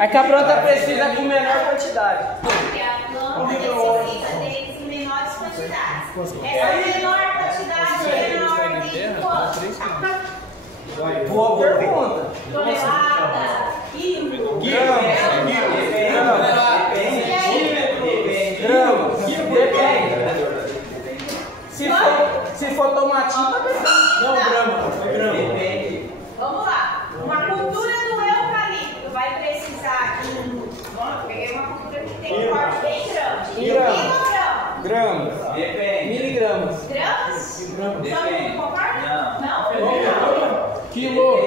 É que a planta precisa com menor quantidade. Porque a planta necessita deles em menores quantidades. Essa menor quantidade é na ordem de quanto? Boa pergunta. Tonelada, quilo, grama. Depende. Se for tomatinho, tá bem. Não, grama. Depende. Vamos lá. Uma cultura do eucalipto vai precisar de peguei uma cultura que tem corte bem grande. Quilograma. Gramas. Depende. Miligramas. Gramas? Depende. Concorda? Não. Não? Quilo. É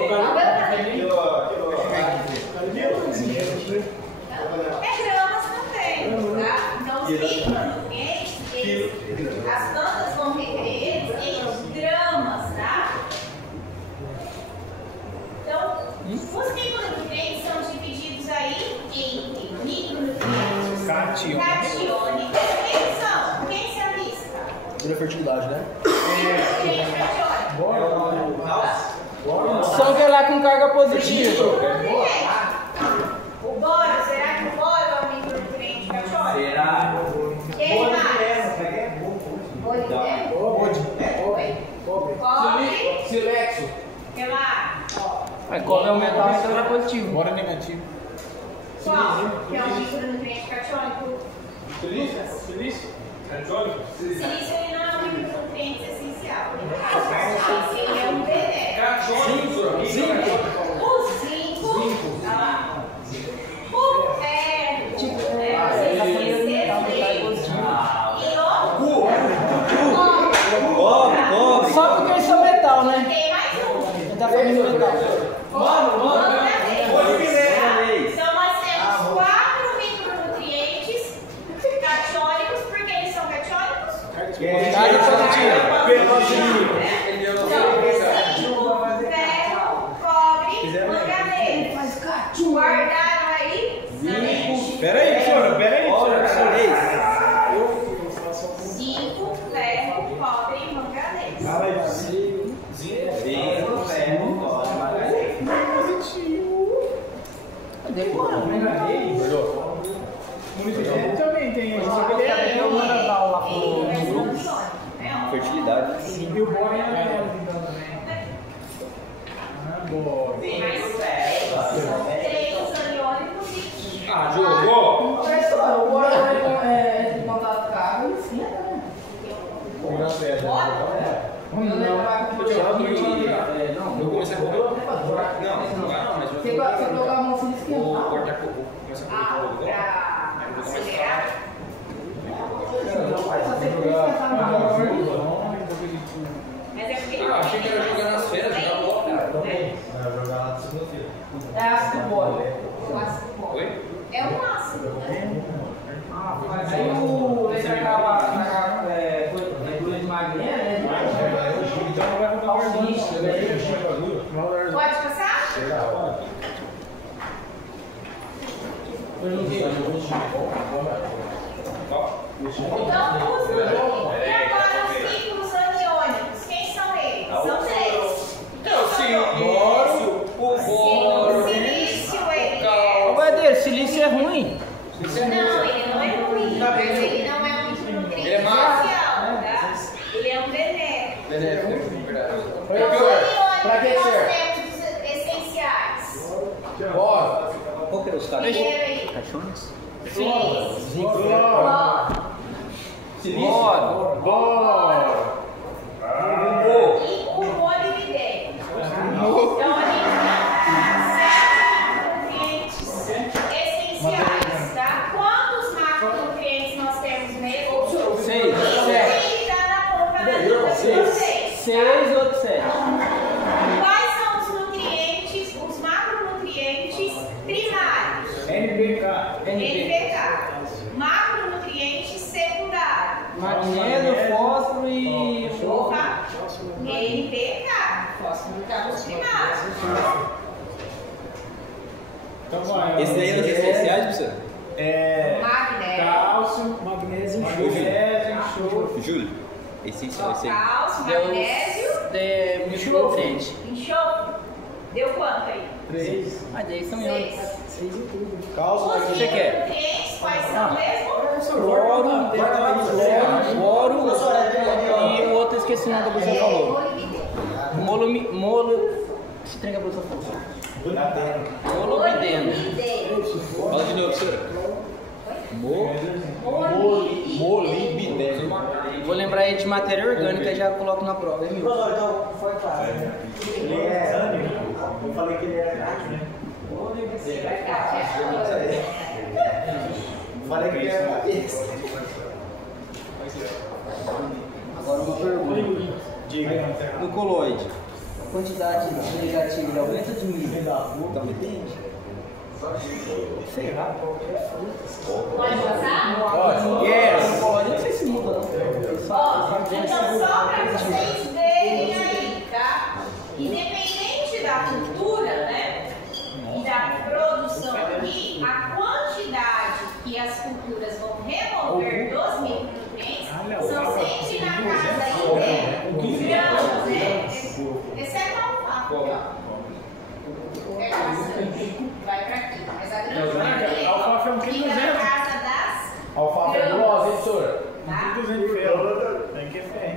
gramas também, tá? Então os micronutrientes, as plantas vão requerer eles em gramas, tá? Então, os micronutrientes são divididos aí entre micronutrientes catiônicos. Quem são? Quem se arrisca? Pura fertilidade, né? Nutriente catiônico. Só que é lá com carga positiva. O boro, será que o boro é um micronutriente catiônico? Será? Quem mais? Cobre. Silexo. Que lá? Cobre é o metal e carga positivo. Bora negativo. Qual? Que é um micronutriente catiônico? Silício? Silício ele não é um micronutriente essencial. Ele é um benéfico. Zinco. O zinco. Olha lá. O ferro. Cobre. Só porque eles são metal, né? Tem mais um. Da família metal. Então nós temos 4 micronutrientes catiônicos. Por que eles são catiônicos? Carga positiva. Zinco, ferro, cobre, manganês. Guardaram aí? Peraí, Zinco, ferro, cobre e manganês. Demora, né? também tem. Fertilidade. E o boro é boa. Tem mais 3 aniônicos e Jogou? Professor, o boro é contato com a água e sim, né? Não, Eu comecei a correr. Não, mas você colocar a mão assim esquentar. vou cortar coco. Começa a correr. pra acelerar. Mas é porque Achei que era jogar nas férias, jogar bola. É ácido boro. Oi? É um ácido, né? Aí o leite acaba gordura de magnésio, né? Então não vai rodar mais lixo. Pode passar? Então, os e agora os ciclos aniônicos, quem são eles? São 3. O boro. Silício, ele é... Ô, Badeiro, silício é ruim. Não, ele não é ruim, mas ele não é um micronutriente Ele é má. essencial, tá? Ele é um benéfico. Verdade. Então, os Pra que aniônicos nós serve? temos essenciais. Qual que era os caras? Primeiro aí. Caixões? Boro. E o molibdênio. Então, a gente tem 7 micronutrientes essenciais, tá? Quantos macronutrientes nós temos mesmo? 6, 7. Tá na ponta da língua. 6. 6 ou 7. Quais são os nutrientes, os macronutrientes primários? NPK. NPK. Macronutrientes secundários. Magnésio, fósforo e... Opa. NPK. Os primários. Então vai. Esse daí é dos essenciais, professor? Magnésio. Cálcio, magnésio, enxofre. Júlio. Essencial, esse aí. Cálcio, magnésio. Micronutriente. Enxofre. Deu quanto aí? 3. Ah, daí são 6. 6 e tudo. Cálculo Os que você quer. micronutrientes quais são mesmo? Cloro e o outro esqueci o nome da pessoa falou. Esse trem que a pessoa falou. Molibdeno. Fala de novo, professora. Molibdeno. Vou lembrar aí de matéria orgânica e já coloco na prova, hein, meu? Então, foi claro. Ele é. Eu falei que ele era gato, né? Falei que ele era gato. Agora uma pergunta. Diga. No coloide, a quantidade de negativo ele aumenta ou diminui? Então me entende? Sei lá, qualquer fruta. Pode passar? Pode. Yes! Pode, não sei se muda não. Ó, então só para vocês verem aí, tá? Independente da cultura, né? E da produção aqui, a quantidade que as culturas vão remover dos micronutrientes são sempre na casa aí de gramas, né? Exceto a alfafa, ó. É bastante. Vai pra aqui. Mas a grande maioria Alfafa é um fica quilo na 200. casa das Alfafa é gramas, professora. tá? 200 de ferro. Tem que ser.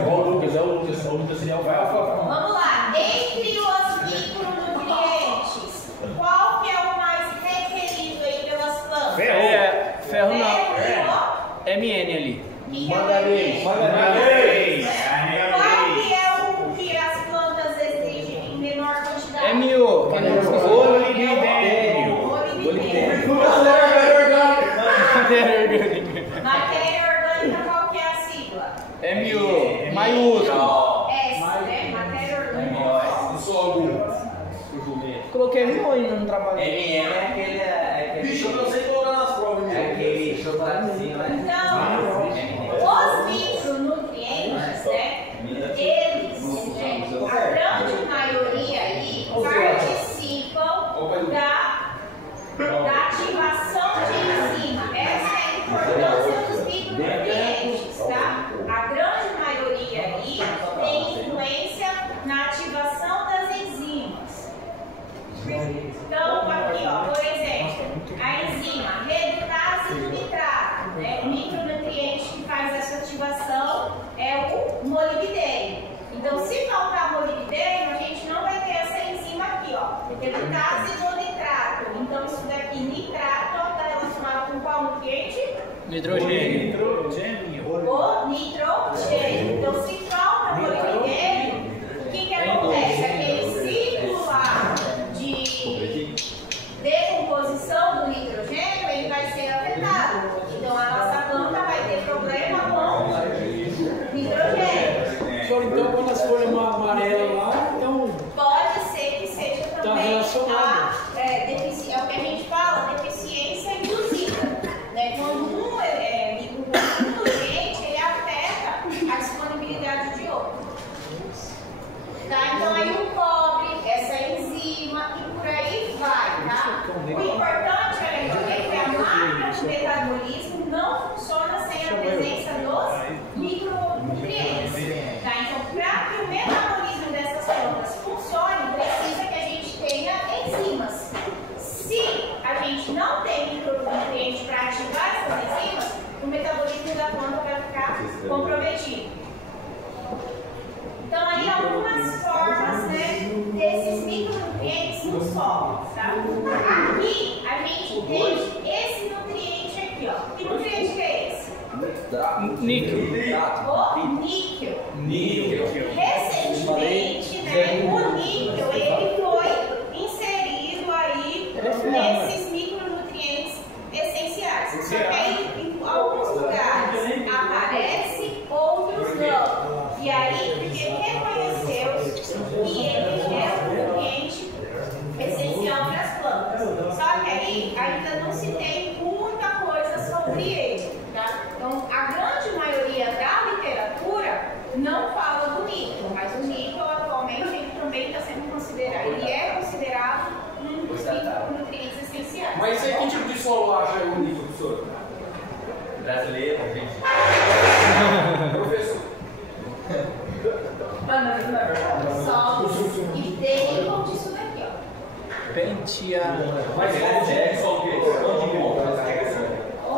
O Lucas seria alfafa. Vamos lá. Entre os micronutrientes, qual que é o mais requerido aí pelas plantas? Ferro não. Ferro MN ali. e manganês. Qual que é o que as plantas exigem em menor quantidade? MO. Molibdênio. Molibdênio. Matéria orgânica. Matéria orgânica, qual que é a sigla? MO. Maiúsculo. S, né? Matéria orgânica. Coloquei MO e não trabalhou. MM é aquele. Bicho, eu não sei colocar nas provas É aquele chocolatezinho, né? Então, os micronutrientes, né? Eles, né? A grande maioria aí participam da ativação de enzima. Essa é a importância dos micronutrientes, tá? A grande maioria aí tem influência na ativação das enzimas. Então, aqui, ó, por exemplo, a enzima redutase do nitrato, né? O micronutriente que faz essa ativação é o molibdênio. Então, se faltar molibdênio, a gente não vai ter essa enzima aqui, ó, redutase do nitrato. Então, isso daqui, nitrato, está relacionado com qual nutriente? Nitrogênio. O nitrogênio. Então, se falta molibdênio, o que acontece? Aquele ciclo lá de decomposição do nitrogênio, ele vai ser afetado. Então, a nossa planta vai ter problema com nitrogênio. Então, quando as folhas amarelas lá, então. Pode ser que seja também relacionado. é o que a gente fala, deficiência induzida. Né? Quando um nutriente, ele afeta a disponibilidade de outro. Tá? Então aí o cobre, essa enzima e por aí vai, tá? O importante é entender que a máquina de metabolismo não funciona sem a presença dos micronutrientes. Tá? Então, para que o metabolismo dessas plantas funcione, precisa que a gente tenha enzimas. Se a gente não tem micronutrientes para ativar essas enzimas, o metabolismo da planta vai ficar comprometido. Então, aí algumas formas, né, desses micronutrientes no solo, tá? Aqui a gente tem esse nutriente aqui, ó. Que nutriente que é esse? Níquel. O níquel. Recentemente, né, o níquel ele foi inserido aí nesses micronutrientes essenciais. Só que aí em alguns lugares aparece, outros não. E aí, porque reconheceu que ele é um nutriente essencial para as plantas. Só que aí ainda não se tem muita coisa sobre ele. Tá? Então, a grande maioria da literatura não fala do níquel, mas o níquel atualmente ele também está sendo considerado, ele é considerado um dos micronutrientes essenciais. Mas isso aí, que tipo de solo acha o níquel, professor? Brasileiro, gente. Professor. Solos que têm condições penteado. Mas é só o quê?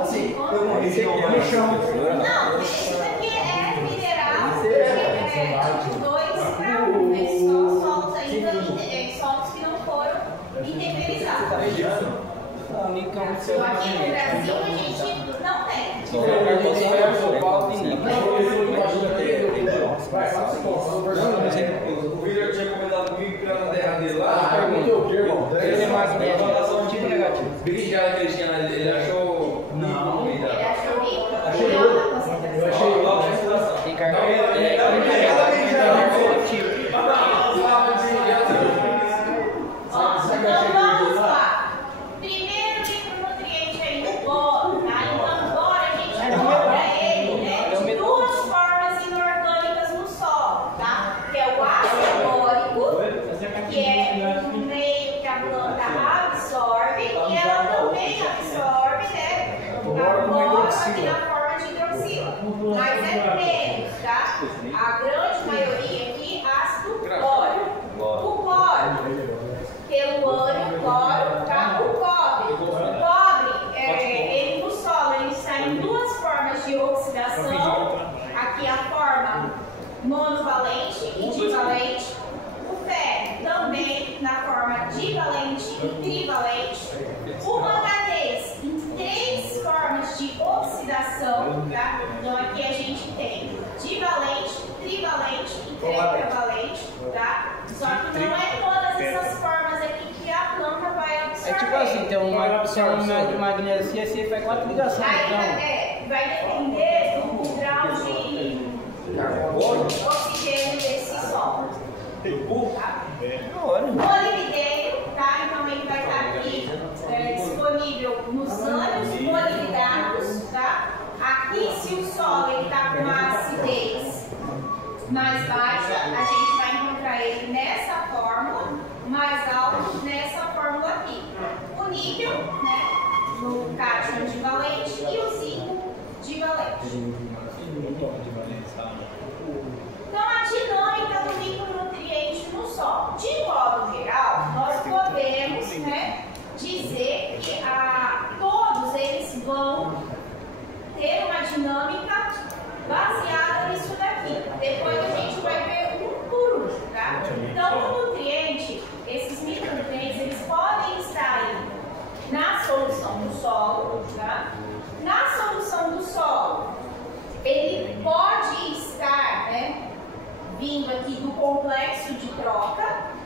Assim, eu não vi no chão. Não, isso aqui é mineral, de 2 para 1. Esses são solos ainda, solos que não foram interiorizados. Aqui no Brasil a gente não tem. O William tinha comentado comigo que na terra dele lá. Ele é magnético, positivo e negativo. Brinjada que ele tinha lá, ele achou. Não, Ele achou rico? eu achei logo a situação. Tem carga positivo. Então vamos lá. Primeiro micronutriente aí no boro, tá? Então boro a gente encontra ele, né, de 2 formas inorgânicas no solo, tá? Que é o ácido bórico, que é um meio que a planta absorve e ela também absorve, né, o boro aqui na forma de hidroxilo, mas é menos, tá? A grande maioria aqui ácido bórico. O cloro telúrio, cloro, tá? O cobre, ele no solo, ele sai em 2 formas de oxidação. Aqui a forma monovalente e divalente. O ferro também na forma divalente e trivalente. O manganês em 3 formas de oxidação, tá? Então aqui a gente tem divalente, trivalente e tetravalente, tá? Só que não é todas essas formas aqui que a planta vai absorver. É tipo assim, tem um de magnésio assim, você faz 4 ligações. Aí vai depender do grau de oxigênio desse solo. Tá? Molibdênio, tá? Então ele vai estar aqui disponível nos anos molibdados, tá? Aqui, se o solo está com uma acidez mais baixa, a gente vai encontrar ele nessa fórmula, mais alto nessa fórmula aqui. O níquel, né, no cátion divalente e o zinco divalente. Então, a dinâmica do micronutriente no solo. De modo geral, nós podemos, né, dizer que todos eles vão ter uma dinâmica baseada nisso daqui. Depois a gente vai ver um por um, tá? Então, o nutriente, esses micronutrientes, eles podem estar aí na solução do solo, tá? Na solução do solo, ele pode estar, né, vindo aqui do complexo de troca.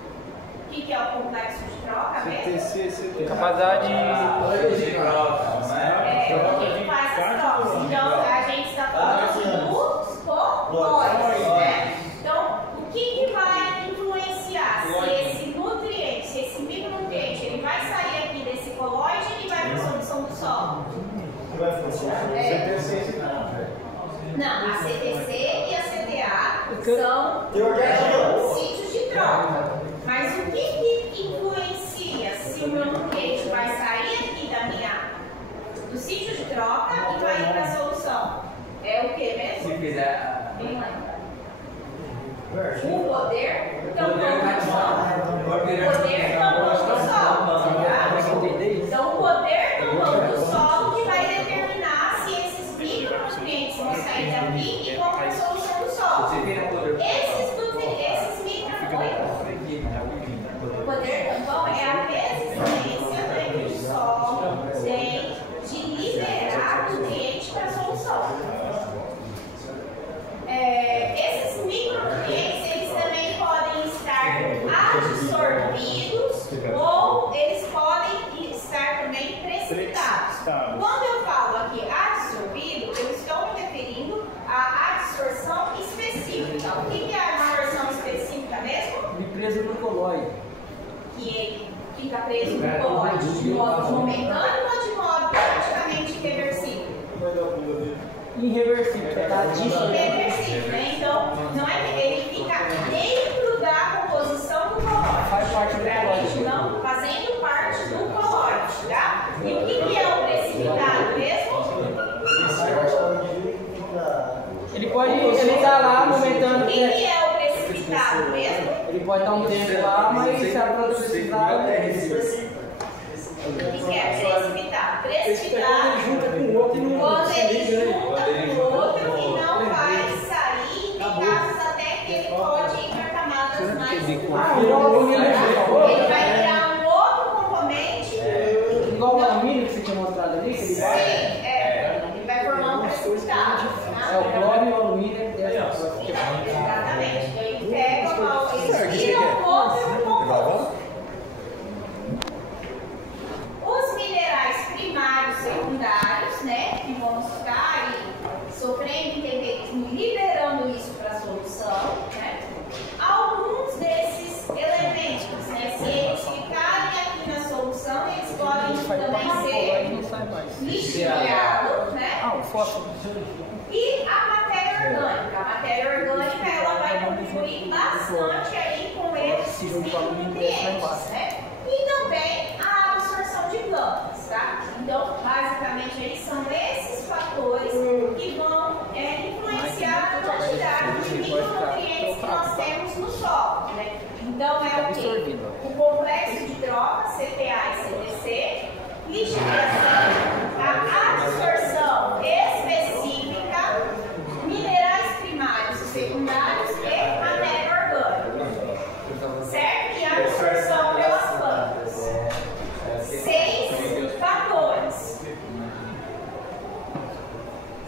O que é o complexo de troca mesmo? Capacidade de prova, né? Ele faz as trocas. Então, a gente está falando dos colóides, né? Então, o que vai influenciar se esse nutriente, se esse micronutriente, ele vai sair aqui desse colóide e vai para a solução do solo? Vai funcionar? Não, a CTC e a CTA são sítios de troca. Mas o que influencia se o meu nutriente vai sair aqui do sítio de troca e vai ir para a solução? É o que mesmo? Se fizer. Quem lembra? O poder tampão do solo. O poder tampão do solo. Então, o poder tampão do solo que vai determinar se esses micronutrientes vão sair daqui e vão para a solução do solo. Esses micronutrientes. O poder tampão é a resistência que o solo tem de liberar nutrientes para a solução. Esses micronutrientes, eles também podem estar absorvidos ou eles podem estar também precipitados. Quando eu falo aqui absorvido, eu estou me referindo à absorção específica. O que é a absorção específica mesmo? preso no colóide. Que ele fica preso no colóide de modo momentâneo ou de modo praticamente irreversível? Irreversível, tá? Irreversível, né? Então, não é que ele fica dentro da composição do colóide. Faz parte do colóide. Não, fazendo parte do colóide, tá? E o que é o precipitado mesmo? Ele tá lá momentando. O que é o precipitado mesmo? Ele pode estar um tempo lá, mas se a planta precisar, Ele vai virar um outro componente. Igual o alumínio que você tinha mostrado ali? Sim, ele vai formar um precipitado. É o cloro e o alumínio dessa. Exatamente. Ele pega eles viram um outro composto. Os minerais primários, secundários, né, que vão ficar aí sofrendo intemperismo e liberando isso para a solução, né? Alguns desses elementos, né, se eles ficarem aqui na solução, eles podem também ser lixiviados, né? E a matéria orgânica. A matéria orgânica ela vai contribuir bastante aí com esses micronutrientes, né? E também a absorção de plantas, tá? Então, basicamente, aí são esses fatores que vão influenciar a quantidade de micronutrientes que nós temos no solo, né? Então, é o quê? O complexo de troca, CPA e CTC, lixiviação, a absorção específica, minerais primários e secundários e matéria orgânica. Certo? E a absorção pelas plantas. 6 fatores.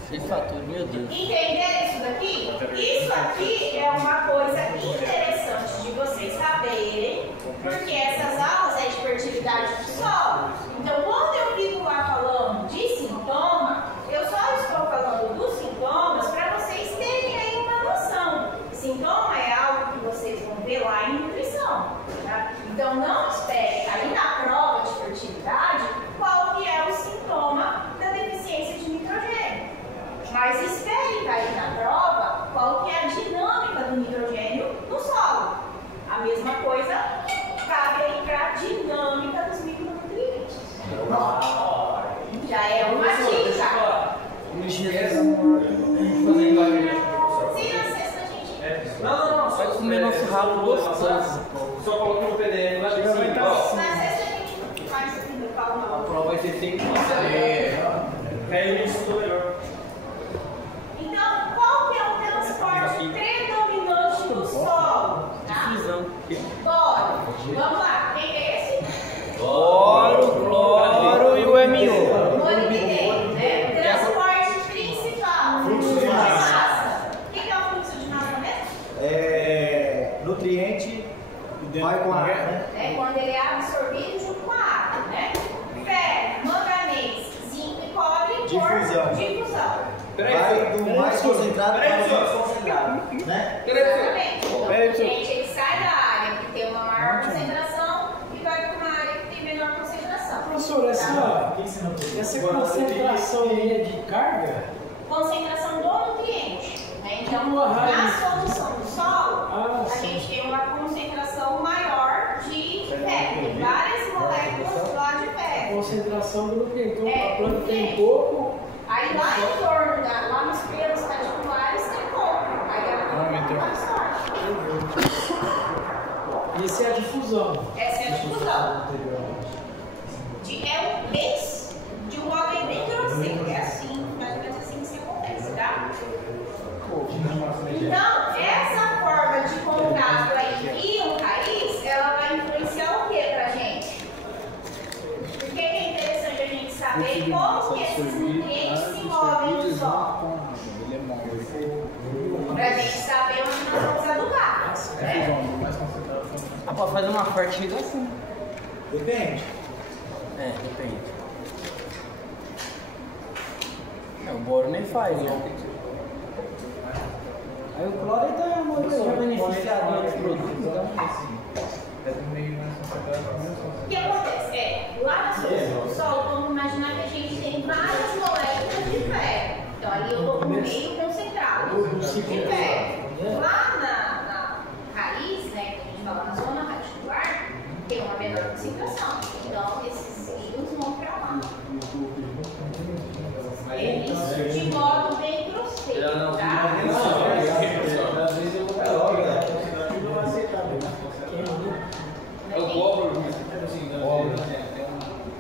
6 fatores, meu Deus. Entenderam isso daqui? Isso aqui é uma coisa interessante de vocês saberem, porque essas aulas é de fertilidade do solo. Então, quando eu fico lá falando de sintoma, eu só estou falando dos sintomas para vocês terem aí uma noção. Sintoma é algo que vocês vão ver lá em nutrição. Tá? Então, não espere cair na prova de fertilidade qual que é o sintoma da deficiência de nitrogênio. Mas espere cair na prova qual que é a dinâmica do nitrogênio no solo. A mesma coisa cabe aí para a dinâmica dos micronutrientes. Já é uma dica. Sim, na sexta a gente... Não. Vai comer nosso rabo gostoso. Só coloca no PDF lá de Na cima. sexta a gente faz aqui no pau. A prova vai ser sempre isso melhor. Então, qual que é o transporte predominante do solo? Tá? Bora. Vamos lá. Quem é esse? Cloro e o MO. Molibdênio, né? Transporte principal. Fluxo de massa. O que é o fluxo de massa mesmo? Nutriente vai com a água, né? É quando ele é absorvido junto com a água, né? Ferro, manganês, zinco e cobre por difusão. Vai do mais concentrado para o menos concentrado, né? Exatamente. Então, o nutriente ele sai da área que tem uma maior concentração e vai para uma área que tem menor concentração. Professor, essa concentração aí é de carga? Concentração do nutriente. Né? Então, na solução do solo, a gente tem uma concentração maior de ferro. Tem várias moléculas lá de ferro. Concentração do nutriente. Então, a planta tem pouco. Aí lá em torno, lá nos pelos radiculares tem pouco. Aí ela mais forte. Essa é a difusão. Essa é a difusão. É um bem, de um modo bem grosseiro. É assim, mais ou menos assim que se acontece, tá? Então, essa forma de contato aí íon-raiz, ela vai influenciar o que pra gente? Porque é interessante a gente saber como que esses nutrientes se movem no solo. Pra gente saber onde nós vamos adubar. Ah, pode fazer uma fertilização. Depende. Depende. O boro nem faz, né? Aí o cloro está beneficiado em outros produtos. O que acontece? Lá na solução do solo, vamos imaginar que a gente tem várias moléculas de ferro. Então ali eu estou com meio concentrado de ferro. Lá na raiz, né, que a gente fala na zona radicular, tem uma menor concentração. Então esses íons vão para lá. Eles de modo bem grosseiro, tá? É o cobre, assim,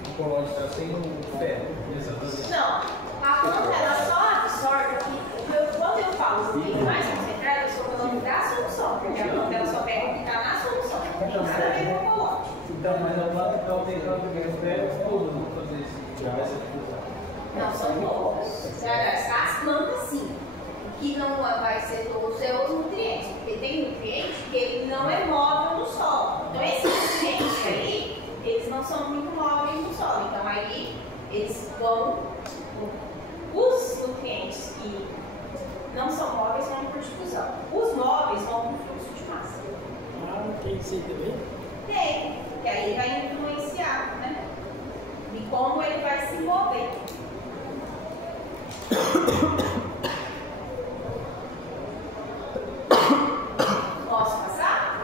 o colóide está sem o ferro. Não, a planta ela só absorve, quando eu falo que mais concentrado, eu estou falando da solução, porque a planta ela só pega o que está na solução. ver com o coloide. Então, mas a planta que ela tem que fazer tudo, não fazer isso. Não, são todos. As plantas sim. Que não vai ser todos os seus nutrientes. Porque tem nutriente que ele não é móvel no solo. Então esses nutrientes aí, eles não são muito móveis no solo. Então aí eles vão. Os nutrientes que não são móveis vão por difusão. Os móveis vão por fluxo de massa. Ah, tem que ser também? Tem. E aí vai influenciar, né? E como ele vai se mover. Posso passar?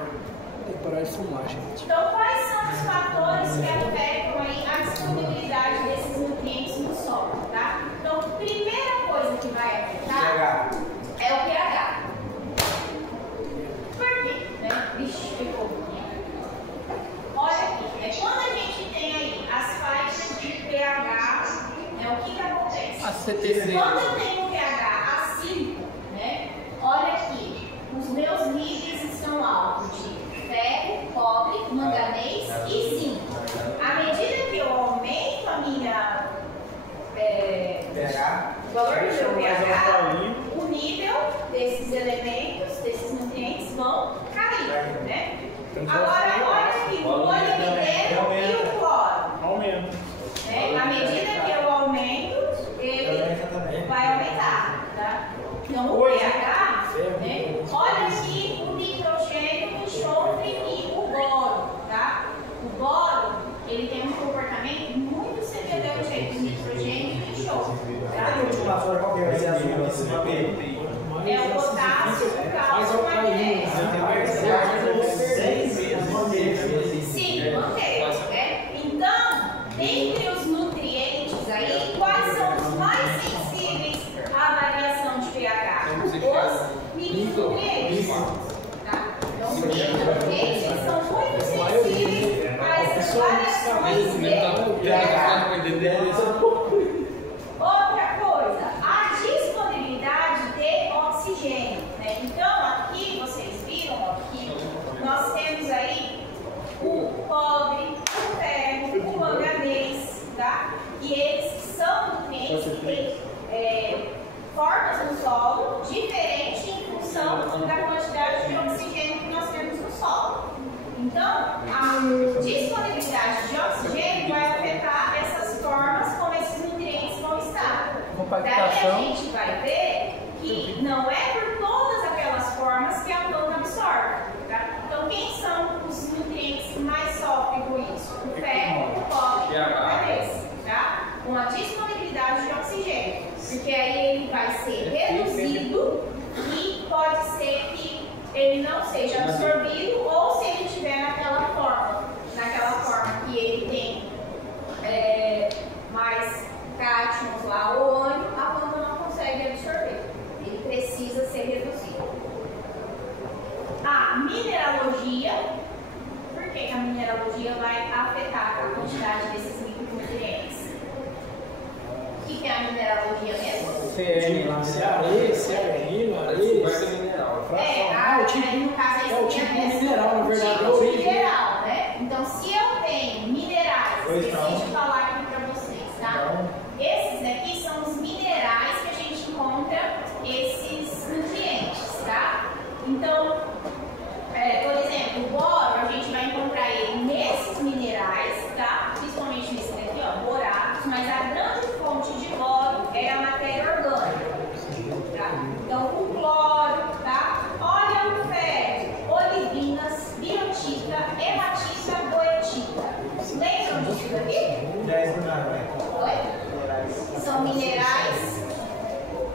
Tem que parar de fumar, gente. Então, quais são os fatores que afetam aí a disponibilidade desses nutrientes no solo, tá? Então, primeira coisa que vai afetar é o pH. Por quê? Né? Vixe, ficou. Olha aqui, quando a gente tem aí as faixas de pH, o que acontece? A CTC. Quando eu tenho um pH acima, né? Olha aqui, os meus níveis estão altos de ferro, cobre, manganês e zinco. À medida que eu aumento a minha o valor do meu pH, o nível desses elementos, desses nutrientes vão cair, né? Agora, olha aqui, o molibdeno e o cloro. Aumenta. À medida que eu aumento, ele vai aumentar, tá? Então, o pH, né? Olha aqui o nitrogênio, o enxofre e o boro, tá? O boro, ele tem um comportamento muito semelhante ao nitrogênio e o enxofre, tá? É o potássio, o cálcio, o magnésio. Sim, manteiga, né? Então, dentre os nutrientes aí, quais são os mais sensíveis à variação de pH? Os micronutrientes. Tá? Então, os micronutrientes são muito sensíveis a essas variações de pH. Outra coisa, a disponibilidade de oxigênio, né? Então, aqui vocês viram ó, que nós temos aí o cobre, o ferro, o manganês, tá? E eles são nutrientes que têm formas no solo diferentes em função da quantidade de oxigênio que nós temos no solo. Então, a disponibilidade de oxigênio vai afetar essas formas como esses nutrientes vão estar. Daí a gente vai ver que não é por todas aquelas formas que a planta absorve. Tá? Então, quem são os nutrientes que mais sofrem com isso? O ferro, o cobre e o manganês, tá? Com a disponibilidade de oxigênio. Porque aí ele vai ser reduzido e pode ser que ele não seja absorvido ou se ele estiver naquela forma que ele tem mais cátions lá, o ônio, a planta não consegue absorver. Ele precisa ser reduzido. A mineralogia. Por que a mineralogia vai afetar a quantidade desses micronutrientes? O que é a mineralogia mesmo? Areia, no caso é o tipo mineral, na verdade. O tipo mineral, né? Então, se eu tenho minerais, esqueci de falar aqui para vocês, tá? Esses aqui são os minerais que a gente encontra esses nutrientes, tá? Então, por exemplo, o boro, a gente vai encontrar ele nesses minerais, tá? Principalmente nesse daqui, ó, boratos, mas a grande fonte de boro é a matéria orgânica, tá? Então, o cloro, tá? Olha o ferro, olivinas, biotita, hematita, goetita. Lembram disso daqui? Oi? São minerais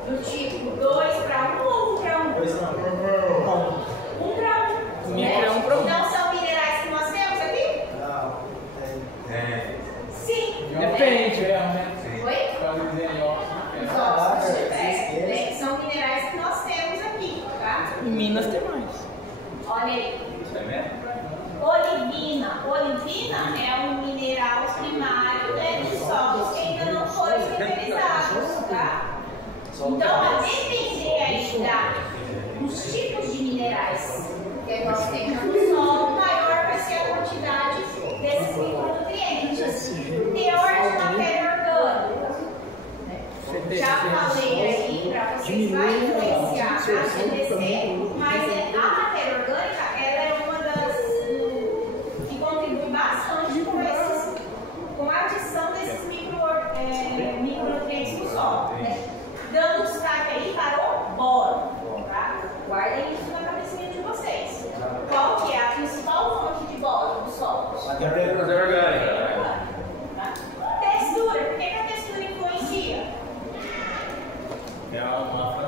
do tipo 2 para 1 ou 1 para 1? 2 para 1. 1 para 1. Micro é 1 para 1. Então são minerais que nós temos aqui? Não. Sim. Depende, né? Oi? Os óxidos são minerais que nós temos aqui, tá? Em Minas tem mais. Olha aí. Olivina. Olivina é um mineral primário, né, de solos que ainda não foram mineralizados, tá? Então, a depender aí dos tipos de minerais que nós temos no solo, maior vai ser Matéria orgânica. Textura, por que a textura influencia?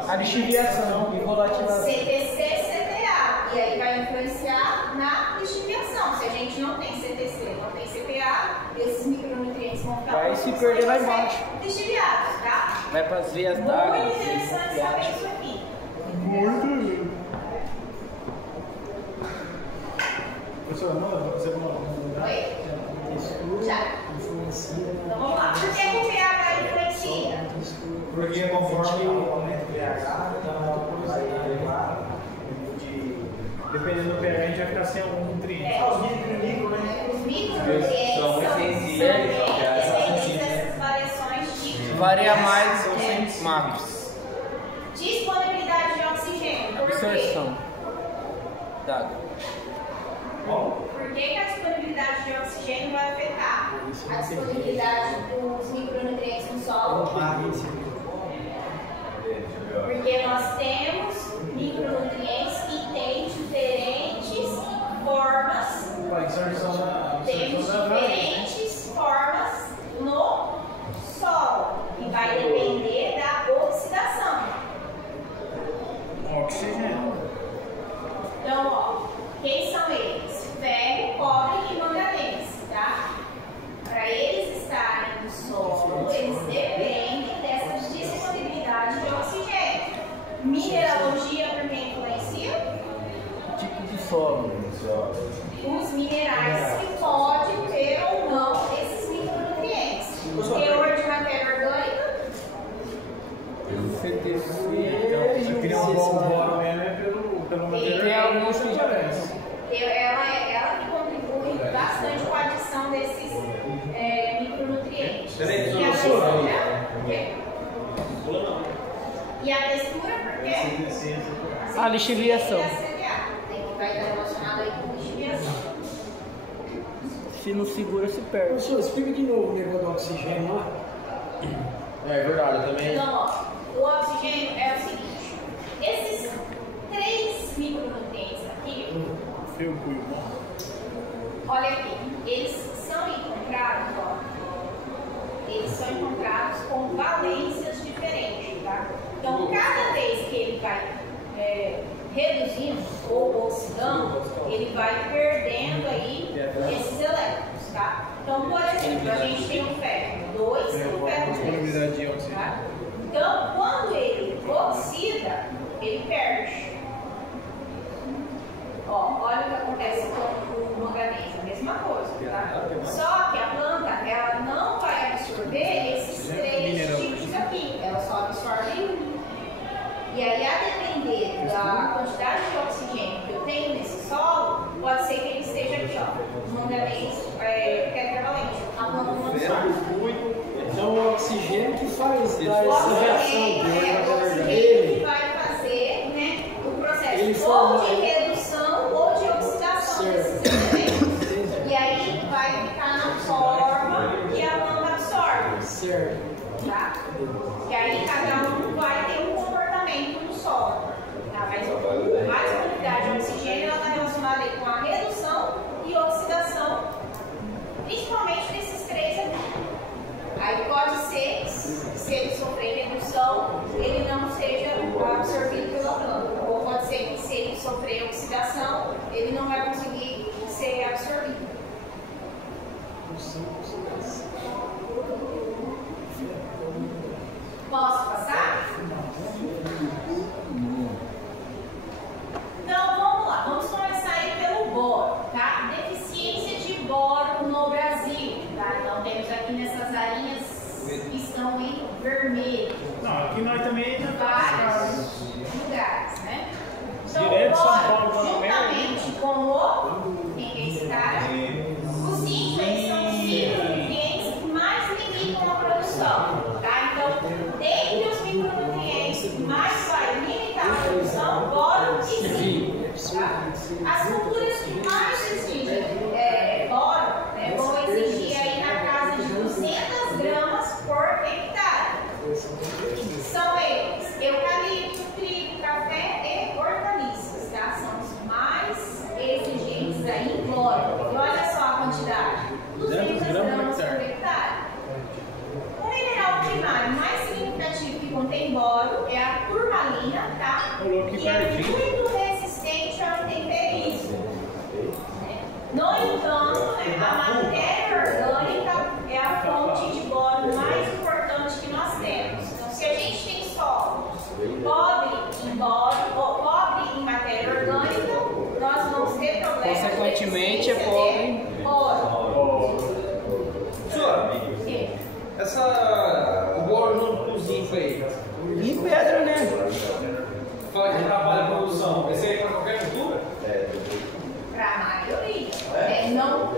A lixiviação e volatilização. CTC, CTA. E aí vai influenciar na lixiviação. Se a gente não tem CTC, não tem CTA, esses micronutrientes vão ficar Vai se perder lá embaixo. lixiviados, tá? Vai para as vias d'água. Muito interessante saber isso aqui. Professor, você Oi? Textura Já. influencia. Então vamos lá. Por que o pH influencia? porque conforme o aumento do pH, vai levar dependendo do pH, a gente vai ficar sem algum nutriente. Os micro, né? Os micronutrientes São são essenciais, dependentes dessas variações de Varia mais os macros. disponibilidade de oxigênio. Por quê? Absorção d'água. Por que a disponibilidade de oxigênio vai afetar a disponibilidade dos micronutrientes no solo? Porque nós temos micronutrientes que têm diferentes formas, temos diferentes formas no solo, e vai depender da oxidação. Oxigênio. Então, ó, quem são eles? Ferro, cobre e manganês, tá? Para eles estarem no solo, eles dependem dessa disponibilidade de oxigênio. Mineralogia por quem influencia? Tipo de solo. Os minerais que podem ter ou não esses micronutrientes. Teor de matéria orgânica? CTC. Eu queria um bom boro mesmo pelo material. Tem alguns que já Ela que contribui bastante com a adição desses micronutrientes. E a textura? Por quê? E a textura por quê? A lixiviação. E a CTA. Vai estar relacionado aí com lixiviação. Se não segura, se perde. Professor, explica de novo o negócio do oxigênio lá. É verdade, também. Então, ó, o oxigênio é o seguinte: esses 3 micronutrientes aqui, olha aqui, eles são encontrados, ó, eles são encontrados com valências diferentes, tá? Então, cada vez que ele vai reduzindo ou oxidando, ele vai perdendo aí esses elétrons, tá? Então, por exemplo, a gente tem um ferro 2 e um ferro 3, tá? Então, quando ele oxida, ele perde. Ó, olha o que acontece com o manganês, a mesma coisa, tá? Só que a planta, ela não vai absorver esses 3 tipos aqui, ela só absorve um. E aí, a depender da quantidade de oxigênio que eu tenho nesse solo, pode ser que ele esteja aqui, ó, manganês tetravalente. A planta não absorve. Então o oxigênio que faz dar O essa reação oxigênio que vai fazer, né, o processo ou de redução ou de oxidação desses elementos. E aí vai ficar na forma que a planta absorve. Certo. Tá? E aí cada um vai ter um comportamento no solo. Tá? Mas a disponibilidade de oxigênio ela está relacionada aí com a redução e oxidação, principalmente desses 3 aqui. Aí pode ser, se ele sofrer redução, ele não seja absorvido pela planta. Ou pode ser que se ele sofrer oxidação, ele não vai conseguir ser absorvido. Posso passar? Então vamos lá, vamos começar aí pelo boro, tá? Deficiência de boro no Brasil, tá? Então temos aqui nessas arinhas que estão em vermelho. Não, aqui nós também Em vários lugares, né? Então, Direto São Paulo, boro, Guanabara. juntamente com o, quem é esse cara? Os índices são os micronutrientes que mais limitam a produção, tá? Então, dentre os micronutrientes que mais vai limitar a produção, boro e zinco, tá? As culturas que mais exigem boro, né, vão exigir aí na casa de 200 gramas por hectare. São eles: eucalipto, trigo, café e hortaliças, tá? São os mais exigentes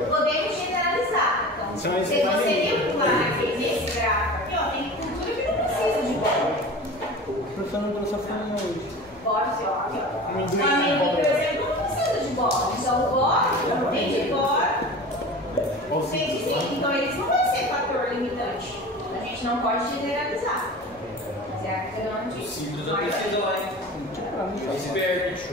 podemos generalizar. Então, se você viu lá nesse gráfico aqui, ó, tem cultura que não precisa de boro. O professor não trouxe a farinha hoje. Boro, assim, ó, aqui, ó. O amendoim, por exemplo, não precisa de boro. Então, o boro, tem de boro, tem de zinco. Então, eles não vão ser fator limitante. A gente não pode generalizar. Mas é a grande. Cítrus eu preciso lá, hein? Esperto.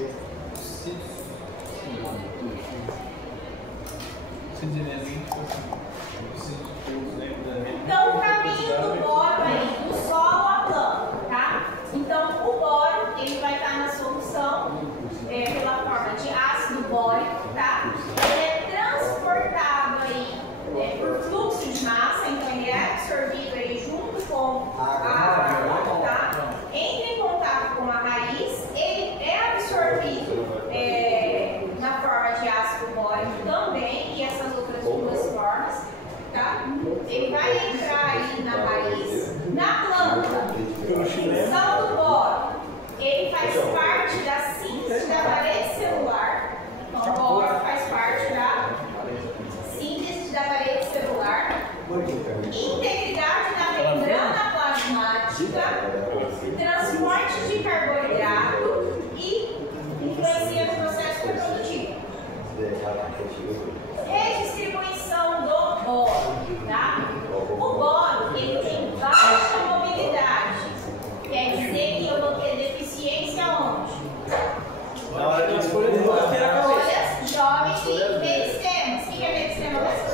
Então, o caminho do boro aí, do solo à planta, tá? Então, o boro, ele vai estar na solução pela forma de ácido bórico, tá? Ele é transportado aí por fluxo de massa, então ele é absorvido aí junto com a água, tá? Entra em contato com a raiz, ele é absorvido na forma de ácido bórico também, e essas outras duas formas, tá? Ele vai entrar aí na raiz, na planta. Função do boro, ele faz parte da síntese da parede celular. Então, o boro faz parte da síntese da parede celular, integridade da membrana plasmática, transporte de carboidrato e influencia no processo reprodutivo. Redistribuição do boro, tá? O boro, ele tem baixa mobilidade. Quer dizer que eu vou ter deficiência onde? Na hora de escolher Folhas jovens e meristemas. O que é meristema mesmo?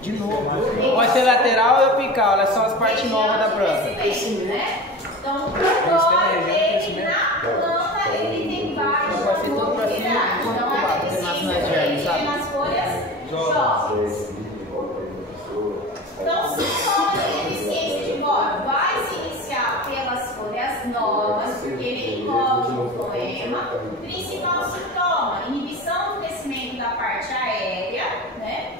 De novo. Pode ser lateral ou apical, elas são as partes novas da planta. Né? Então, o boro, ele na planta, ele tem baixa mobilidade. Então, a deficiência tem nas folhas jovens. Então, sintoma de deficiência de boro vai se iniciar pelas folhas novas, porque ele envolve o floema. Principal sintoma, inibição do crescimento da parte aérea, né?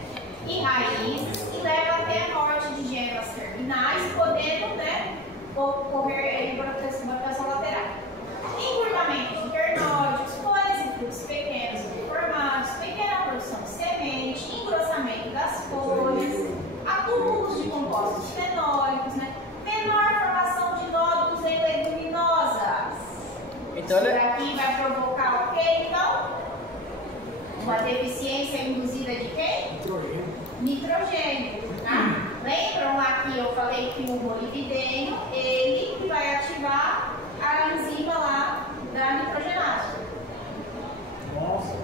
E raízes, e leva até a morte de gêmeas terminais, podendo, né, ocorrer brotação lateral. Encurtamento de internóides, folhas e frutos pequenos e deformados, pequena produção de semente, engrossamento das folhas, acúmulos de compostos fenólicos, né? Menor formação de nódulos em leguminosas. Então, Isso daqui vai provocar o quê, então? Uma deficiência induzida de quem? Nitrogênio. Tá? Lembram lá que eu falei que o molibdênio, ele que vai ativar a enzima lá da nitrogenase.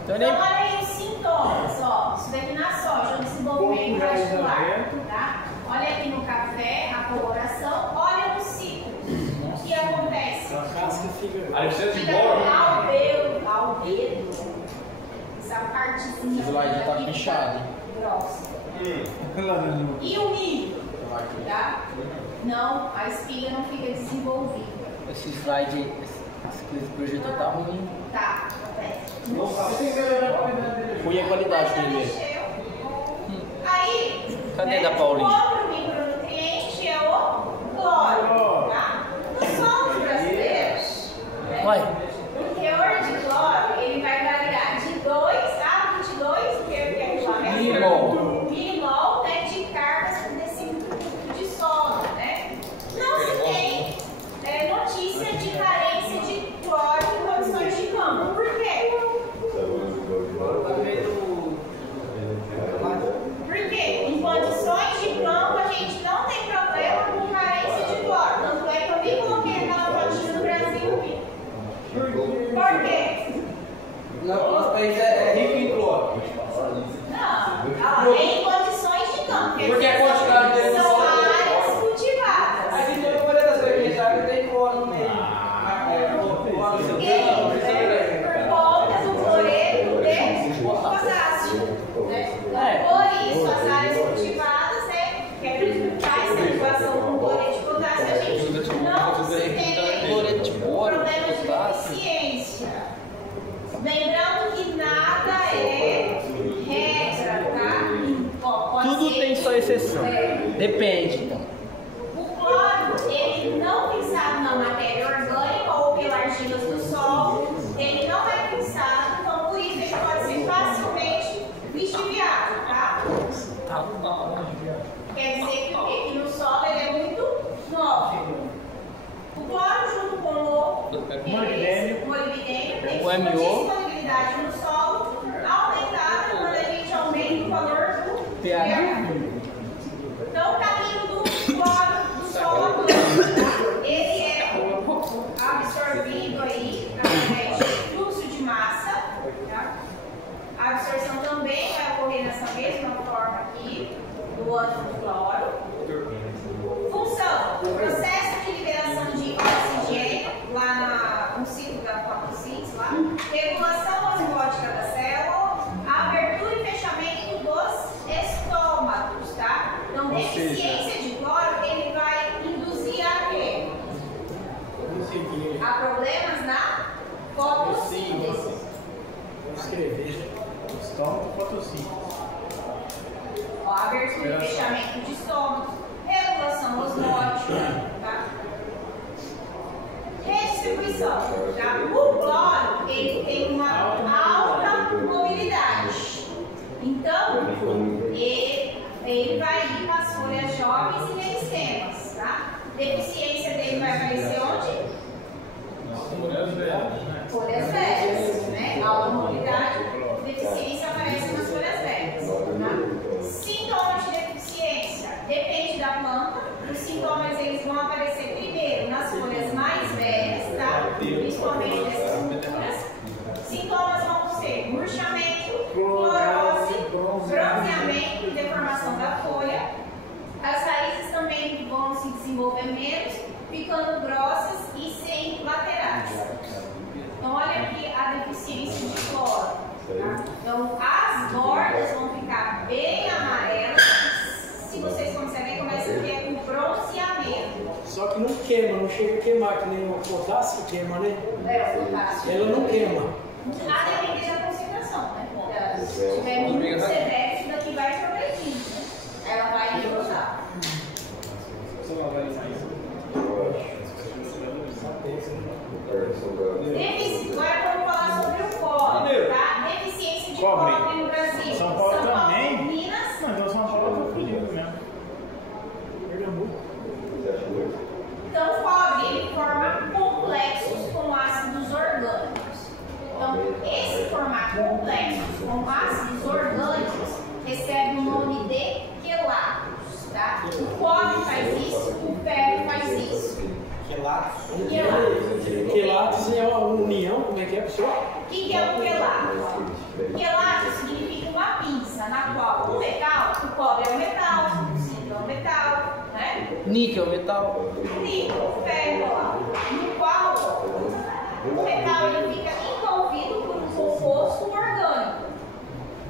Então, olha aí os sintomas, ó. Isso daqui na soja, o desenvolvimento vascular, tá? Olha aqui no café, a coloração. Olha no ciclo. O que acontece? Fica albedo. Essa partezinha Esse slide tá aqui fechado. grossa. E o milho? Tá? Não, a espiga não fica desenvolvida. Esse slide, esse projeto tá ruim. Tá, Ruim a qualidade dele. Aí, Cadê da Paulinha? O outro micronutriente é o cloro, tá? Nos solos brasileiros, né, Vai. o teor de cloro, ele vai variar de 2 a 22, que é o milimol, né, de cargas por decímetro de solo, né? Não se tem notícia de carência de cloro em condições de campo. Por quê? Porque em condições de campo a gente não tem problema com carência de cloro. Tanto é que eu nem coloquei aquela fotinha do Brasil. Por quê? Nosso país é rico em cloro. Não, em condições de campo. Porque a quantidade dele são áreas cultivadas. Aqui tem uma das coisas que a gente sabe que tem cloro no meio. Por conta do cloreto de potássio. Né? Por isso, as áreas cultivadas, que acreditar essa ativação com cloreto de potássio, a gente não tem problema de deficiência. Lembrando que nada é regra, tá? Tudo tem sua exceção. Depende, então. O cloro, ele não fixado na matéria orgânica ou pela argilas do solo, ele não é fixado, então por isso ele pode ser facilmente lixiviado. disponibilidade no solo aumentada quando a gente aumenta o valor do pH. Então, o caminho do cloro do solo agora, ele é absorvido aí através de fluxo de massa. Tá? A absorção também vai ocorrer nessa mesma forma aqui, do ânion do cloro. Função: processo de liberação de oxigênio lá no ciclo da fotossíntese, lá. Regulação osmótica da célula, abertura e fechamento dos estômagos, tá? Então, deficiência de cloro, ele vai induzir a quê? A problemas na fotossíntese. Vou escrever. Estômago, fotossíntese. Ó, abertura e fechamento de estômagos, regulação osmótica, tá? Redistribuição, tá? O cloro, ele tem uma alta mobilidade. Então, ele vai ir para as folhas jovens e meristemas, tá? Deficiência dele vai aparecer onde? Folhas velhas, né? Alta mobilidade, deficiência aparece nas folhas velhas, tá? Sintomas de deficiência, depende da planta. Os sintomas eles vão aparecer primeiro nas folhas mais velhas, tá? Principalmente dessas culturas. Sintomas vão ser murchamento, clorose, bronzeamento e deformação da folha. As raízes também vão se desenvolver menos, ficando grossas e sem laterais. Então, olha aqui a deficiência de cloro. Tá? Então, as bordas vão ficar bem amarelas. Se vocês conseguem, começa aqui é com bronzeamento. Só que não queima, não chega a queimar, que nem o potássio queima, né? É, o potássio. Ela não queima. A depender da concentração, né? Se tiver muito severo, isso daqui vai progredindo, né? Ela vai engrosar. Agora vamos falar sobre o cobre, tá? Deficiência de cobre no Brasil. São Paulo também? Minas. Não, então São Paulo tá fudido mesmo. Então, o cobre, ele forma complexos com ácidos orgânicos. Então, esse formato complexo com ácidos orgânicos recebe o nome de quelatos, tá? O cobre faz isso, o ferro faz isso. Quelatos é uma união, como é que é, pessoal? O que é um quelato? Quelato significa uma pinça na qual o metal, o cobre é um metal, o zinco é um metal, né? Níquel, metal. Níquel, ferro lá, no qual o metal ele fica envolvido por um composto orgânico.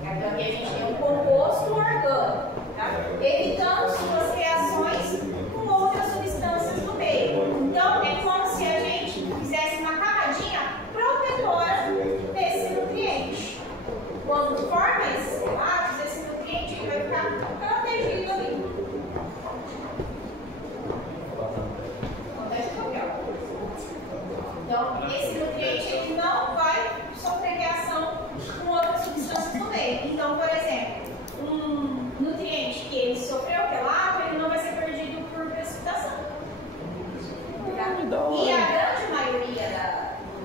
Então aqui a gente tem um composto orgânico, tá? Evitando suas reações com outras substâncias no meio. Então é como se a gente fizesse uma camadinha protetora desse nutriente. Quando forma esses quelatos, esse nutriente ele vai ficar protegido ali. Então, esse nutriente ele não vai sofrer reação com outras substâncias no meio. Então, por exemplo, um nutriente que ele sofreu quelato, ele não vai ser perdido por precipitação. Tá? E a grande maioria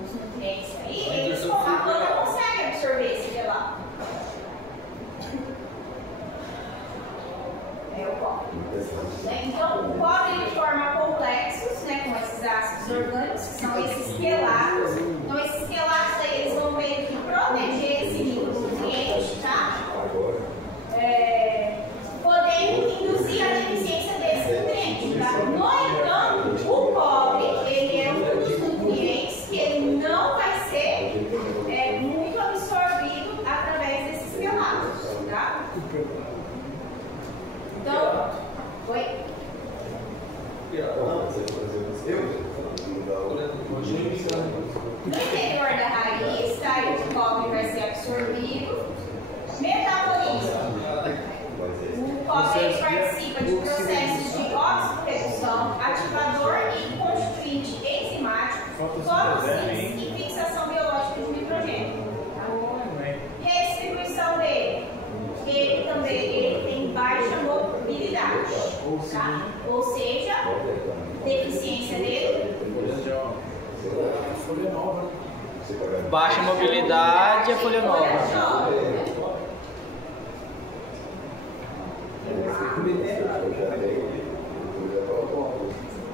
dos nutrientes aí, a planta consegue absorver esse quelato. É o cobre. Então, o cobre ele forma complexos, né, com esses ácidos orgânicos, que são esses quelatos. Então, esses quelatos aí, eles vão meio que proteger esse micronutriente, tá? Podendo induzir a deficiência desse nutriente, tá? No entanto, o cobre, ele é um dos nutrientes que ele não vai ser muito absorvido através desses quelatos, tá? Então, oi? No interior da raiz, tá? O cobre vai ser absorvido. Metabolismo. O cobre ele participa de processos de oxidorredução, ativador e constituinte enzimático, fotossíntese e fixação biológica de nitrogênio. Tá? Redistribuição dele. Ele também tem baixa mobilidade, tá? Ou seja, deficiência dele. Folha nova. Baixa mobilidade e a folha nova.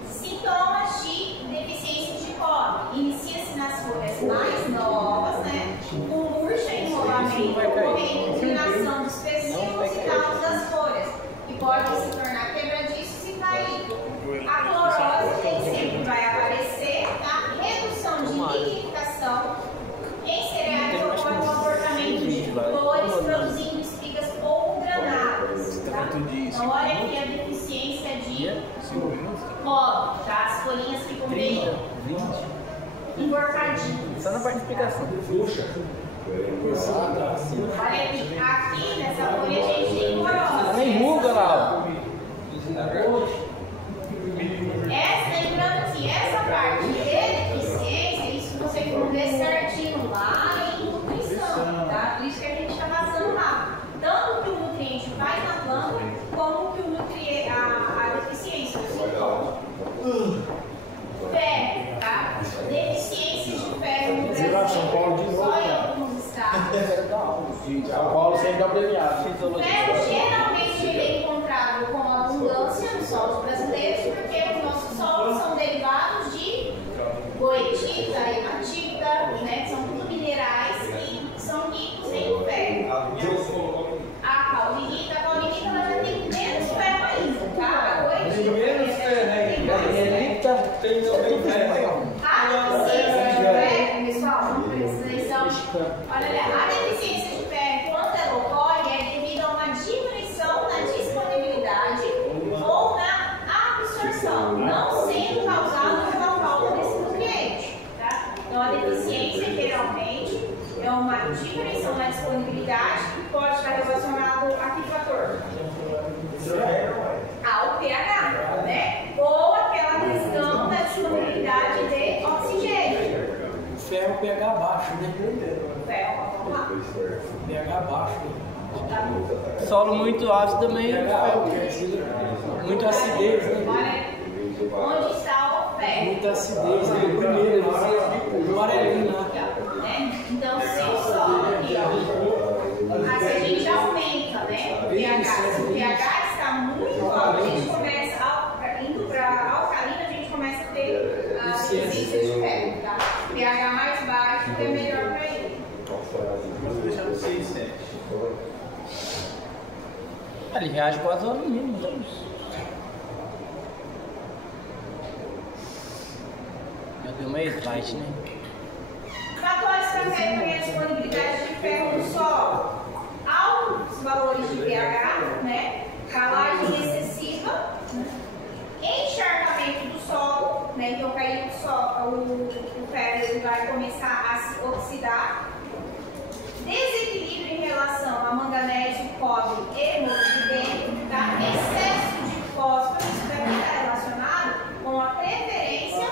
Sintomas de deficiência de cobre. Inicia-se nas folhas mais novas, né? Com murcha, enrolamento, ocorrendo inclinação dos pecíolos e talos das folhas, que podem se tornar quebradiços e caídos. A clorose nem sempre vai aparecer, tá? Redução de lignificação. Em cereais ocorre um comportamento de flores produzindo espigas ou granadas, tá? Então olha aqui a deficiência de cobre, tá? As folhinhas ficam bem enforcadinhas. Só na parte de explicação. Olha aqui nessa folha a gente tem clorose. Nem ruga lá, ó. Lembrando que essa parte de deficiência, isso você for ver certinho lá em nutrição, tá? Por isso que a gente está passando lá. Tanto que o nutriente faz na planta, como que o nutriente, a deficiência, o sintoma. Ferro, tá? Deficiência de ferro no Brasil. São Paulo de novo. Só em alguns estados. São Paulo sempre dá premiado. Ferro geralmente ele é encontrado com abundância nos solos brasileiros, porque os nossos solos são derivados de goetita, hematita, né? São tudo minerais que são ricos em ferro. A caolinita ela já tem menos ferro ainda, tá? A goetita Menos ferro ainda. A deficiência de ferro, pessoal, presta atenção. Olha lá, a deficiência de ferro, quando ela ocorre, é devido a uma diminuição na disponibilidade ou na absorção, não sendo causada pela falta desse nutriente, tá? Então, a deficiência, geralmente, é uma diminuição na disponibilidade que pode estar relacionado a que fator? Ao pH, né? Ou aquela questão da disponibilidade de oxigênio. Ferro pH baixo, né? Ferro, vamos lá. pH baixo. Tá. Solo muito ácido também. Muita acidez, né? Olha, onde está o ferro? Muita acidez, né? Primeiro, o amarelinho lá. Né? Então, se o solo aqui, ó, a gente aumenta, né? O pH. Se o pH está muito alto, a gente começa, indo para alcalina, a gente começa a ter a deficiência de ferro, tá? pH mais baixo é melhor para ele. Vamos deixar no 6, 7. Ele reage quase ao alumínio, né? Já deu uma slide, né? Fatores que afetam a disponibilidade de ferro no solo. Altos valores de pH, né? Calagem excessiva, encharcamento do solo, né? Então, caiu o ferro ele vai começar a se oxidar. Desequilíbrio em relação a manganésio, cobre e molibdênio, tá? Excesso de fósforo, isso deve estar relacionado com a preferência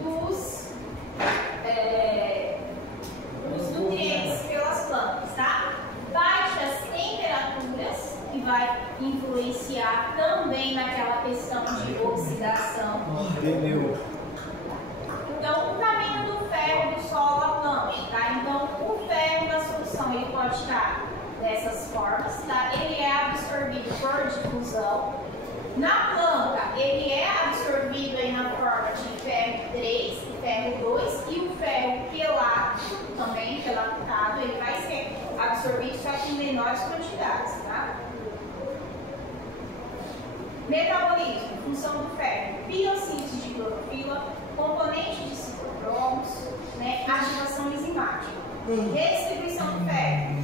dos nutrientes pelas plantas, tá? Baixas temperaturas, que vai influenciar também naquela questão de oxidação. Então, o caminho do ferro do solo à planta, tá? Então, o ferro da solução, ele pode estar dessas formas, tá? Ele é absorvido por difusão. Na planta, ele é absorvido aí na forma de ferro 3 e ferro 2 e o ferro quelato, também quelatado, ele vai ser absorvido só que em menores quantidades, tá? Metabolismo, função do ferro, biossíntese de clorofila, componente de ciclopromos, né? Ativação enzimática. Redistribuição do ferro,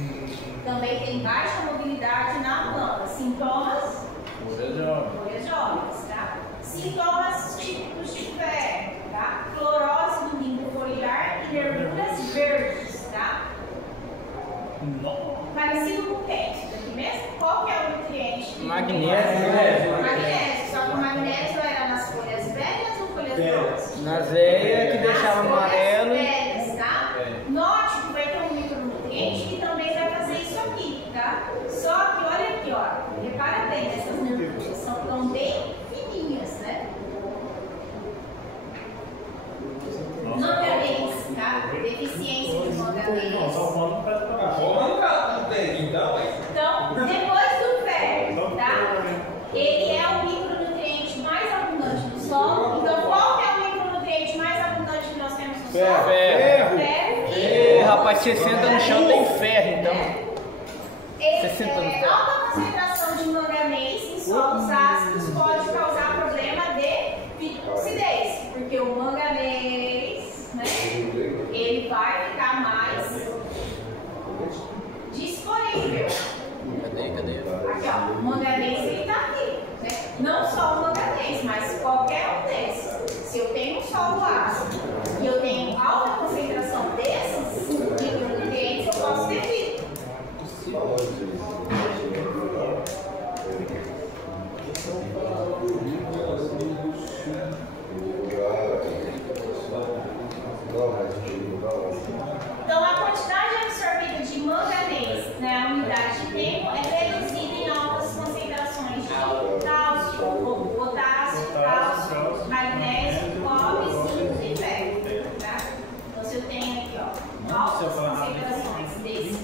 também tem baixa mobilidade na planta. Sintomas? Folhas jovens, tá? Sintomas típicos de ferro, tá? Clorose do limbo foliar e nervuras verdes, tá? Parecido com o que? Isso daqui mesmo? Qual que é o nutriente? Magnésio. Magnésio, só que o magnésio era nas folhas velhas ou folhas novas? Na veia que deixava amarelo. Folhas velhas, tá? Note que vai ter um micronutriente que também vai fazer isso aqui, tá? Só que olha aqui, ó. Repara bem, essas nervuras são bem fininhas, né? Manganês, tá? Rapaz, você senta no chão tem ferro, então. Alta concentração de manganês em solos ácidos pode causar problema de fitotoxidez, porque o manganês, né, ele vai ficar mais disponível. Cadê? Aqui, ó, o manganês ele tá aqui, né? Não só o manganês, mas qualquer um desses. Se eu tenho um solo ácido e eu tenho alta concentração desses micronutrientes, eu posso ter fito. Então, a quantidade absorvida de manganês na unidade de tempo é reduzida em altas concentrações de cálcio, potássio, magnésio, cobre, zinco e ferro. Tá? Então, se eu tenho aqui, ó, altas concentrações desses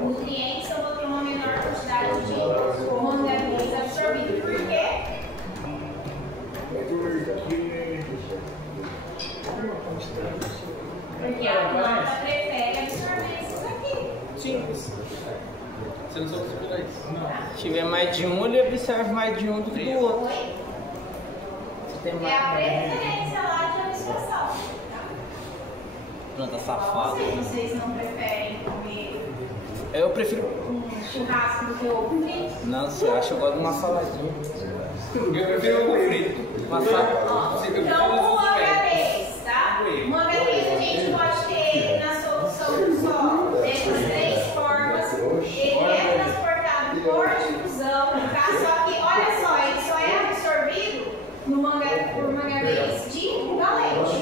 nutrientes, eu vou ter uma menor quantidade de manganês absorvido. Por quê? Porque a planta prefere absorver esses aqui. Sim. Você não sabe segurar isso. Se tiver mais de um, ele absorve mais de um do que do outro. Oi? Se tem É a mais... preferência lá de absorção. Tá? Planta safada. Vocês não preferem comer Eu prefiro... um churrasco do que ovo frito? Não, você acha que eu gosto de uma saladinha. Eu prefiro ovo frito. Uma salada. Então, o manganês, tá? O manganês a gente pode ter ele na solução do solo dessas três formas. Ele é transportado por difusão, tá? Só que, olha só, ele só é absorvido por manganês de valente,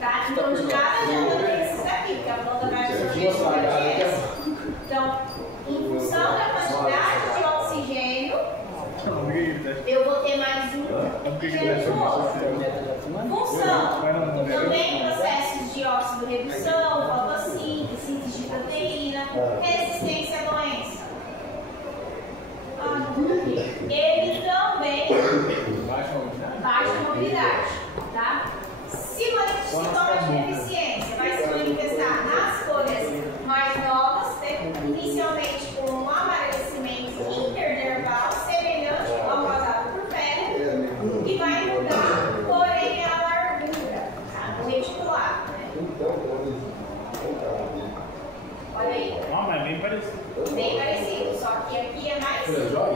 tá? Então, de nada adianta ter esses daqui, porque a planta vai absorver esses nutrientes. Então, em função da quantidade de oxigênio, eu vou ter mais um oxigênio do outro. Função também processos de óxido-redução, fotossíntese, síntese de proteína, resistência à doença. Ele também baixa mobilidade, tá? Sintomas de deficiência vai se manifestar nas folhas mais novas, inicialmente com um amarelecimento interdermal semelhante ao causado por pele, que vai mudar, porém, a largura, tá? O reticular, né? Olha aí. Ah, mas é bem parecido. Bem parecido, só que aqui é mais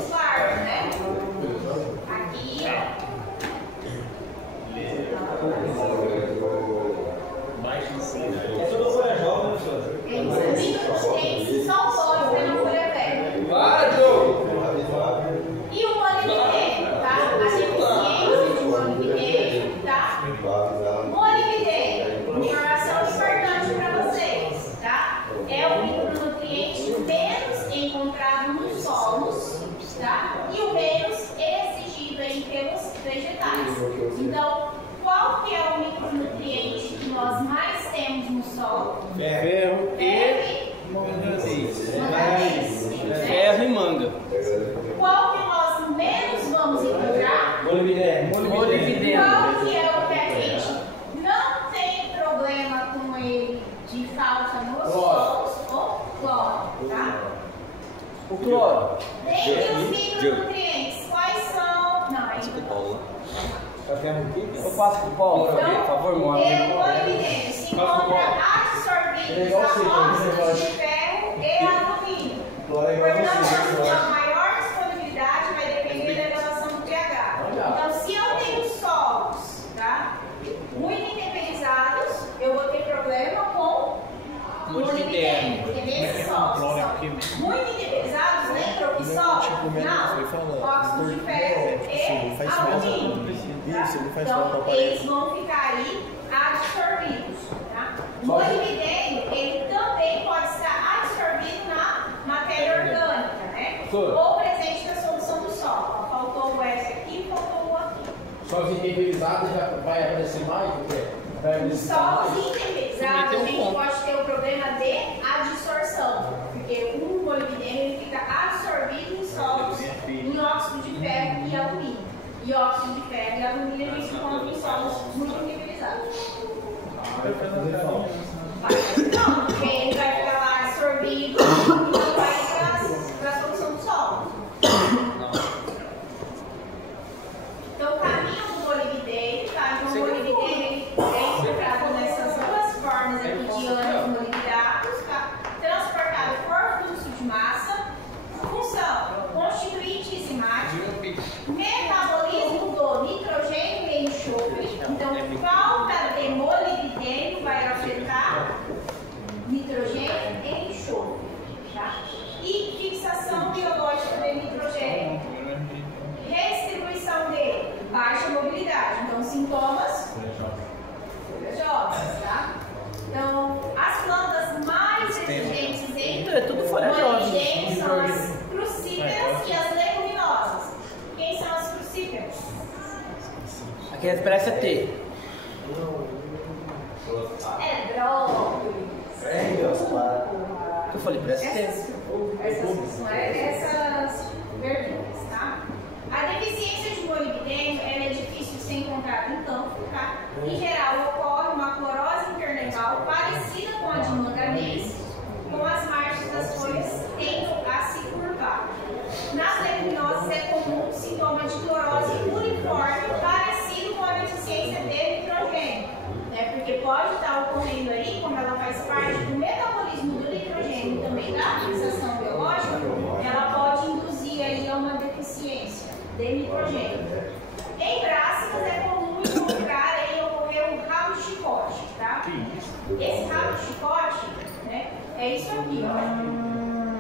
claro, né? Aqui, ó. É tudo folha jovem, professor. Eles são folhas na folha velha. Para, Diogo! E o molibdênio, tá? A deficiência de molibdênio, tá? Molibdênio, informação importante para vocês, tá? É o micronutriente menos encontrado nos solos, tá? E o menos exigido aí pelos vegetais. Então, qual que é o micronutriente que nós mais temos no solo? Ferro Ferro e manga. Qual que nós menos vamos encontrar? Molibdênio. Qual que é o que a gente não tem problema com ele de falta nos solos? O cloro, tá? O cloro. Dentre os micronutrientes, quais são? Não, ainda não. Eu passo pro Paulo, por favor, Então, mostra. o molibdênio se encontra absorvido na óxidos de ferro e alumínio. Portanto, a maior disponibilidade vai depender da relação do pH. Então, se eu tenho solos, tá, muito intemperizados, eu vou ter problema com molibdênio. Porque nesses solos são muito intemperizados, lembra o que sobe? Não, óxido de ferro e alumínio. Tá? Então, eles vão ficar aí absorvidos. Tá? Molibdênio, ele também pode estar absorvido na matéria orgânica, né? Ou presente na solução do solo. Faltou o S aqui, faltou o aqui. Só os intemperizados já vai aparecer mais? Os solos intemperizados, a gente pode ter o problema de adsorção. Porque o molibdênio ele fica absorvido em solos, em óxido de ferro e alumínio. E óxido de ferro e alumínio a gente encontra em solos muito intemperizados. Não, porque ele vai ficar Aqui a resposta é T. É brócolis. Eu falei, parece T. Essas verduras, tá? A deficiência de molibdênio é difícil de ser encontrada em campo, tá? Em geral, ocorre uma clorose internerval parecida com a de manganês, com as margens das folhas tendendo a se curvar. Nas leguminosas é comum sintoma de clorose uniforme parecido com a deficiência de nitrogênio, né? Porque pode estar ocorrendo aí, como ela faz parte do metabolismo do nitrogênio e também da fixação biológica, ela pode induzir aí a uma deficiência de nitrogênio. Em brássicas é comum encontrar e ocorrer um rabo de chicote, tá? Esse rabo de chicote, né, é isso aqui, ó.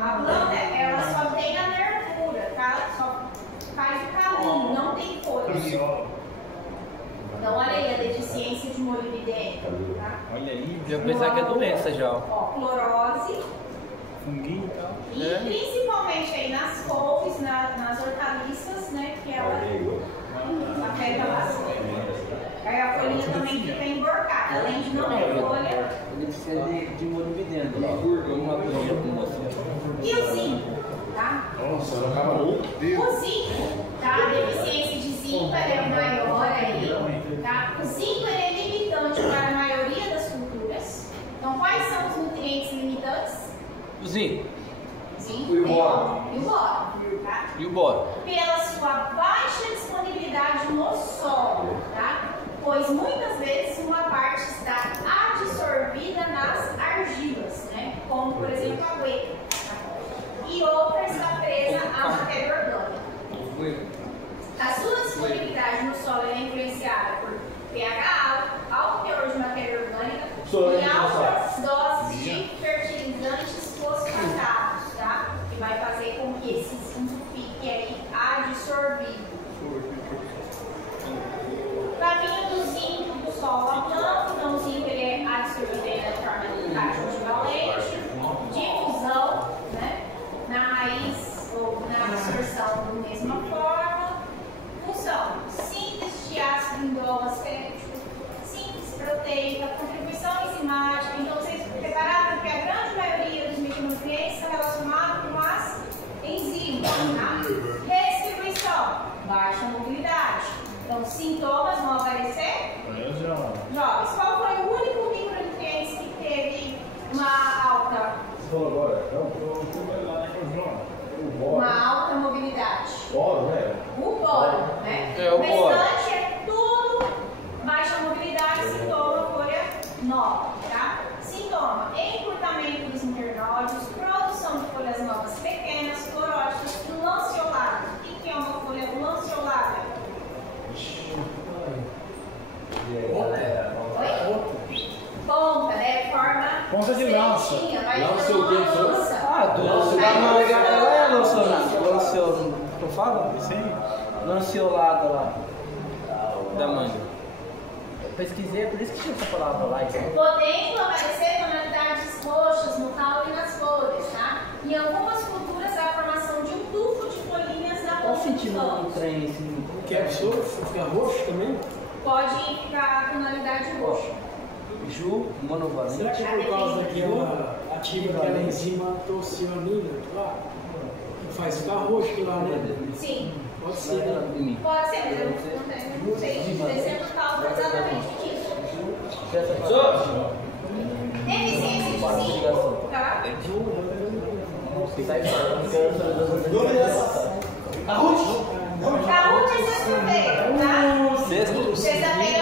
A planta, ela só tem a nervura, tá? Só faz o caminho, não tem folhas. Então, olha aí a deficiência de molibdênio, tá? Olha aí, já pensar que é doença já. Ó, clorose. Funguinho e tal. E principalmente aí nas couves, nas hortaliças, né? Que ela afeta bastante. Aí a folhinha também fica emborcada, além de não ter folha. Ele precisa de molibdênio. Uma folha com você. E o zinco, tá? Nossa, ela acaba louco. O zinco, tá? A deficiência de zinco é maior aí, tá? O zinco é limitante para a maioria das culturas. Então, quais são os nutrientes limitantes? O zinco. Zinco E o boro. E o boro, tá? E o boro? Pela sua baixa disponibilidade no solo, tá? Pois muitas vezes uma parte está adsorvida nas argilas, né? Como, por exemplo, a ueca. Tá? E outra está presa à matéria orgânica. A sua disponibilidade no solo é influenciada por pH alto teor de matéria orgânica e altas doses de fertilizantes fosfatados, tá? Que vai fazer com que esse zinco fique aí adsorvido. O caminho do zinco do solo à planta, então o zinco ele é absorvido de forma multivalente, difusão, né? Na raiz ou na absorção da mesma forma. Função: síntese de ácido indolacético, síntese proteica, contribuição enzimática. Então vocês prepararam que a grande maioria dos micronutrientes está relacionado com as enzimas, tá? Redistribuição: baixa mobilidade. Então, sintomas vão aparecer? Jovens, qual foi o único micronutriente que teve uma alta? Uma alta mobilidade. Boro, né? O boro, né? É, o boro. restante é tudo baixa mobilidade, sintoma, folha nova, tá? Sintoma: encurtamento dos internódios, produção de folhas novas pequenas, cloróticas, lanceoladas. O que é uma folha lanceolada? Oi? Ponta, né? Forma Ponta de lança. estreitinha, vai Lança ficando o quê? uma lança. Ah, do lanceolado. Tu fala? Sim. Lanceolado lá. Da manga. Eu pesquisei, por isso que tinha essa palavra lá. Podendo aparecer tonalidades roxas no caule e nas folhas, tá? Em algumas culturas, há a formação de um tufo de folhinhas na Qual o sentido do ponta. trem assim? Que é absurdo, fica roxo também? Pode ficar a tonalidade roxa. Ju, monovalente. Será que é por causa daquela ativa aquela enzima torsionina lá? Que faz ficar roxo lá, né? Sim, Pode ser, né? pode ser, mas eu não sei dizer por causa exatamente disso. Deficiência de zinco, tá? Dúvidas? Da onde é sexta-feira, tá? Sexto? Sexta-feira